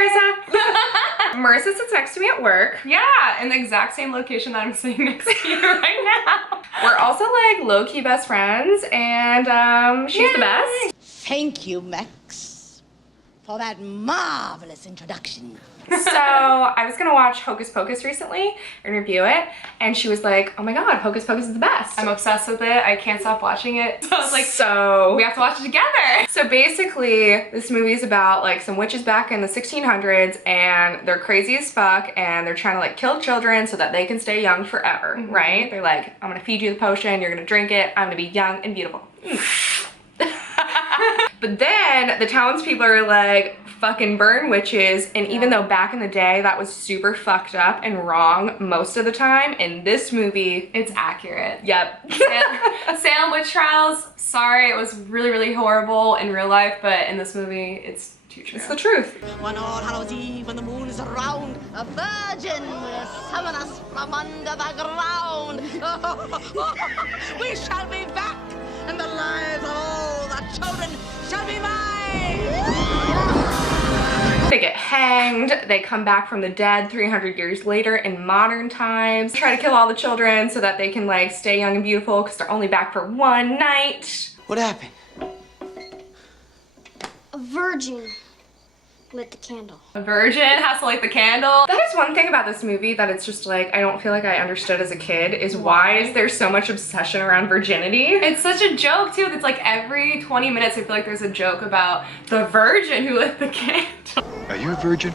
Marissa. Marissa sits next to me at work. Yeah, in the exact same location that I'm sitting next to you right now. We're also like low-key best friends, and she's the best. Thank you, Max, for that marvelous introduction. So I was gonna watch Hocus Pocus recently and review it, and she was like, oh my god, Hocus Pocus is the best. I'm obsessed with it. I can't stop watching it. So I was like, so we have to watch it together. So basically, this movie is about like some witches back in the 1600s, and they're crazy as fuck, and they're trying to like kill children so that they can stay young forever, right? They're like, I'm gonna feed you the potion, you're gonna drink it, I'm gonna be young and beautiful. But then the townspeople are like, fucking burn witches, and even though back in the day that was super fucked up and wrong most of the time, in this movie it's accurate. Yep. Salem witch trials, sorry, it was really, really horrible in real life, but in this movie, it's too true. It's the truth. One All Hallows Eve, when the moon is around, a virgin will summon us from under the ground. We shall be back, and the lives of all the children shall be mine. They get hanged, they come back from the dead 300 years later in modern times, try to kill all the children so that they can like stay young and beautiful because they're only back for one night. What happened? A virgin lit the candle. A virgin has to light the candle. That is one thing about this movie that it's just like, I don't feel like I understood as a kid, is why is there so much obsession around virginity? It's such a joke too. It's like every 20 minutes I feel like there's a joke about the virgin who lit the candle. Are you a virgin?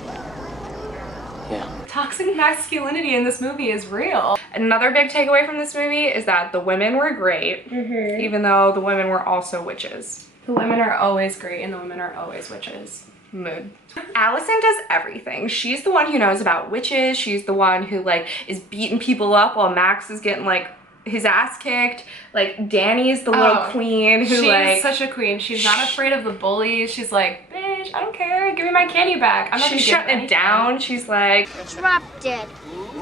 Yeah. Toxic masculinity in this movie is real. Another big takeaway from this movie is that the women were great, even though the women were also witches. The women are always great and the women are always witches. Mood. Allison does everything. She's the one who knows about witches. She's the one who like is beating people up while Max is getting like his ass kicked. Like Dani's the little queen who she's such a queen. She's not afraid of the bullies. She's like, bitch, I don't care. Give me my candy back. I'm not she's shutting it down. She's like, Drop dead.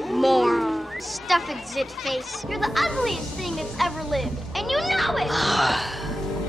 Moron. Stuff it, zit face. You're the ugliest thing that's ever lived, and you know it.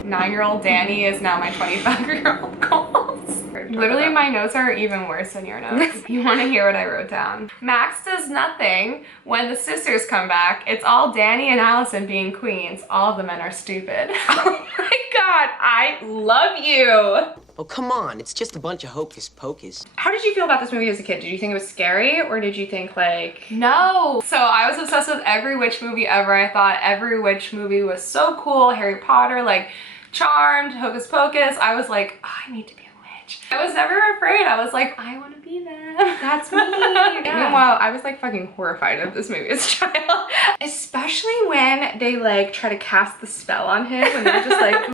9-year-old Dani is now my 25-year-old goals. Literally, my notes are even worse than your notes. You want to hear what I wrote down? Max does nothing. When the sisters come back, it's all Dani and Allison being queens. All of the men are stupid. oh my god, I love you. Oh, come on. It's just a bunch of hocus pocus. How did you feel about this movie as a kid? Did you think it was scary, or did you think like... No. So I was obsessed with every witch movie ever. I thought every witch movie was so cool. Harry Potter, like Charmed, Hocus Pocus. I was like, oh, I need to be a witch. I was never afraid. I was like, I want to be them. That's me. Meanwhile, I was like fucking horrified of this movie as a child. Especially when they like try to cast the spell on him and they're just like...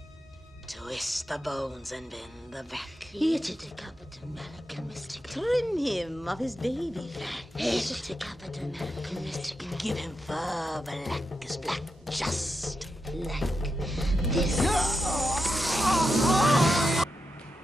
Twist the bones and bend the back. Trim him of his baby fat. Give him fur black as black, just like this.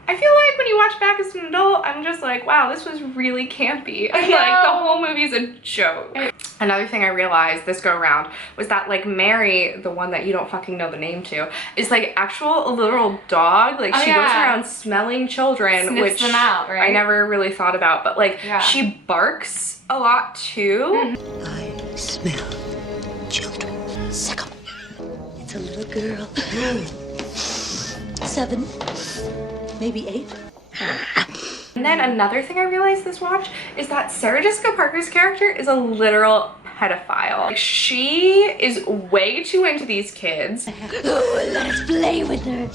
I feel like when you watch back as an adult, I'm just like, wow, this was really campy. And like the whole movie's a joke. Another thing I realized this go around was that like Mary, the one that you don't fucking know the name to, is like a literal dog. Like she goes around smelling children, Sniffs which them out, right? I never really thought about, but like she barks a lot too. I smell children. Suck 'em. It's a little girl. 7, maybe 8. And then another thing I realized this watch is that Sarah Jessica Parker's character is a literal pedophile. Like, she is way too into these kids. Oh, let us play with her.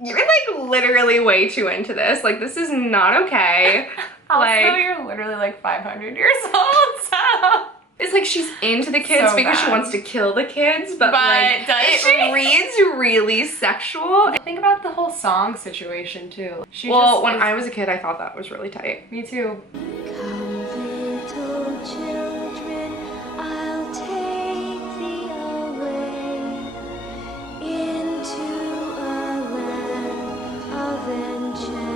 You're like literally way too into this. Like, this is not okay. Also, like, you're literally like 500 years old, so... It's like she's into the kids So because she bad. wants to kill the kids, but like, does it she? reads really sexual. Think about the whole song situation too. She Well, just when I was a kid, I thought that was really tight. Me too. Little children, I'll take thee away into a land of enchantment.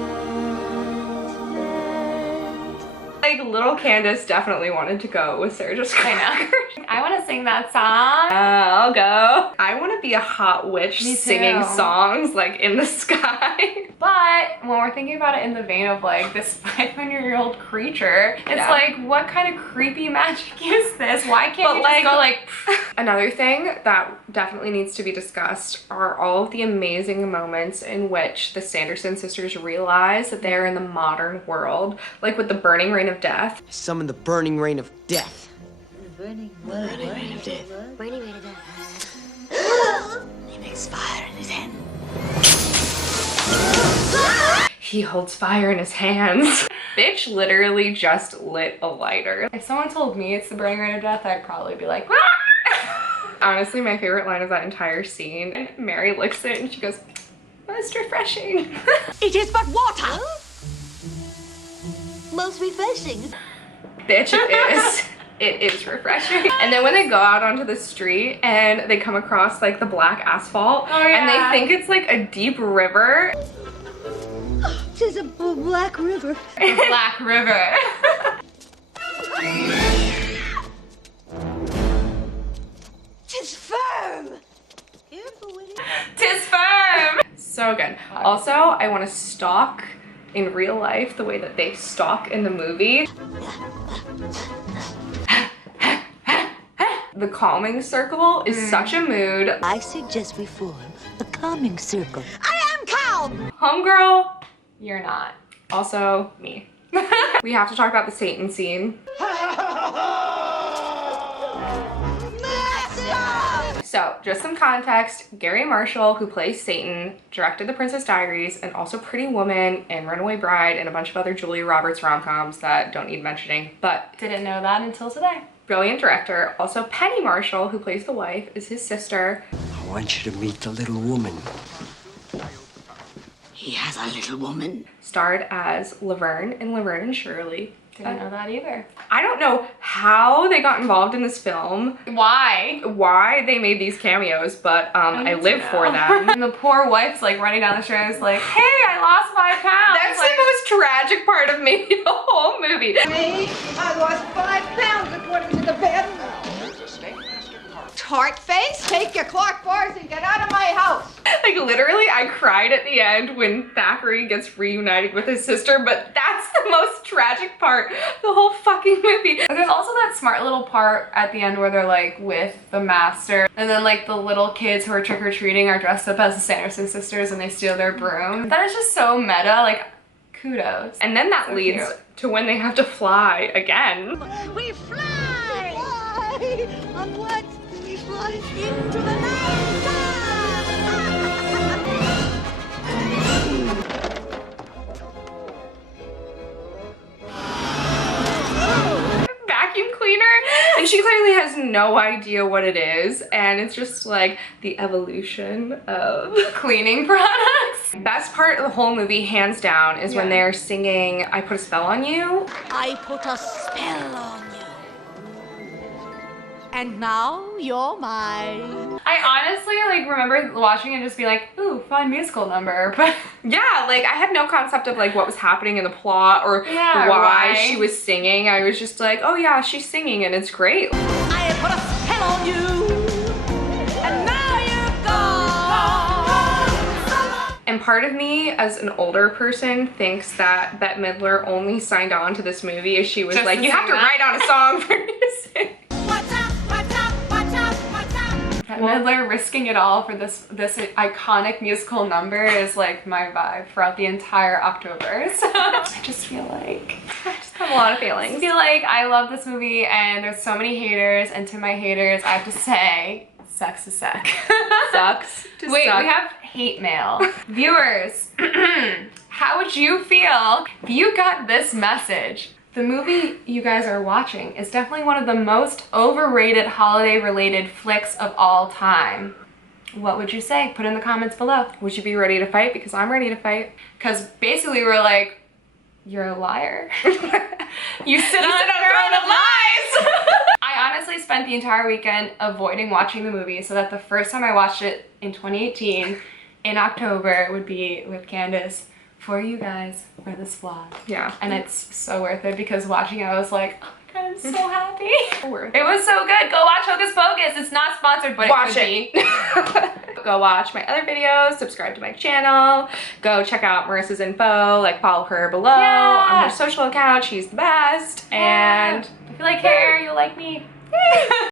Like, little Candace definitely wanted to go with Sarah Jessica Parker. I want to sing that song. I'll go. I want to be a hot witch Me too. singing songs like in the sky. But when we're thinking about it in the vein of like this 500-year-old creature, it's like, what kind of creepy magic is this? Why can't you just go like... Another thing that definitely needs to be discussed are all of the amazing moments in which the Sanderson sisters realize that they're in the modern world, like with the burning rain of death. Summon the burning rain of death. Burning rain of death. Burning rain of death. He makes fire in his hand. He holds fire in his hands. Bitch literally just lit a lighter. If someone told me it's the burning rain of death, I'd probably be like, Honestly, my favorite line of that entire scene, Mary licks it and she goes, most refreshing. It is but water. Most refreshing. Bitch, it is. It is refreshing. And then when they go out onto the street and they come across like the black asphalt and they think it's like a deep river. Tis a black river. the Black River. Tis firm. Careful with it. Tis firm. So good. Also, I want to stalk in real life the way that they stalk in the movie. The calming circle is such a mood. I suggest we form a calming circle. I am calm. Homegirl, You're not. also me. We have to talk about the Satan scene. So, just some context, Gary Marshall, who plays Satan, directed The Princess Diaries and also Pretty Woman and Runaway Bride and a bunch of other Julia Roberts rom-coms that don't need mentioning, but Didn't know that until today. brilliant director. Also, Penny Marshall, who plays the wife, is his sister. I want you to meet the little woman. He has a little woman. Starred as Laverne in Laverne and Shirley. Didn't know that either. I don't know how they got involved in this film, Why? why they made these cameos, but I need to live for know. them. And the poor wife's like running down the stairs like, hey, I lost 5 pounds. That's like, the most tragic part of maybe the whole movie. Me, I lost 5 pounds according to the bed. Tart face, take your clock bars and get out of my house. Like literally, I cried at the end when Thackeray gets reunited with his sister, but that's the most tragic part of the whole fucking movie. But there's also that smart little part at the end where they're like with the master, and then like the little kids who are trick-or-treating are dressed up as the Sanderson sisters and they steal their broom. That is just so meta, like kudos. And then that So leads cute. to when they have to fly again. We fly. On what? We fly into the night. Vacuum cleaner, and she clearly has no idea what it is, and it's just like the evolution of Cleaning products. best part of the whole movie, hands down, is when they're singing I Put a Spell on You. I put a spell on you. And now you're mine. I honestly like remember watching and just be like, ooh, fun musical number. But Yeah, like I had no concept of like what was happening in the plot or Yeah, why why? she was singing. I was just like, oh yeah, she's singing and it's great. I put a spell on you. And now you're gone. And part of me, as an older person, thinks that Bette Midler only signed on to this movie as she was Just like, to you have to sing that? write on a song for me to sing. What's up? What's up? What's up? What's up? Bette Midler risking it all for this iconic musical number is like my vibe throughout the entire October. So I just feel like I just have a lot of I feelings. feel like I love this movie and there's so many haters, and to my haters I have to say, sucks to suck. Sucks to Wait, suck. we have hate mail. Viewers, how would you feel if you got this message? The movie you guys are watching is definitely one of the most overrated holiday-related flicks of all time. What would you say? Put in the comments below. Would you be ready to fight? Because I'm ready to fight. Because basically we're like, you're a liar. You sit on a throne of lies. I honestly spent the entire weekend avoiding watching the movie so that the first time I watched it in 2018 in October would be with Candace for you guys for this vlog. Yeah. And it's so worth it because watching it I was like, oh my god, I'm so happy. Worth It was so good. Go watch Hocus Pocus. It's not sponsored, but Watch it could be. go watch my other videos, subscribe to my channel, go check out Marissa's info, like follow her below on her social account. She's the best. And if you like hair, you'll like me.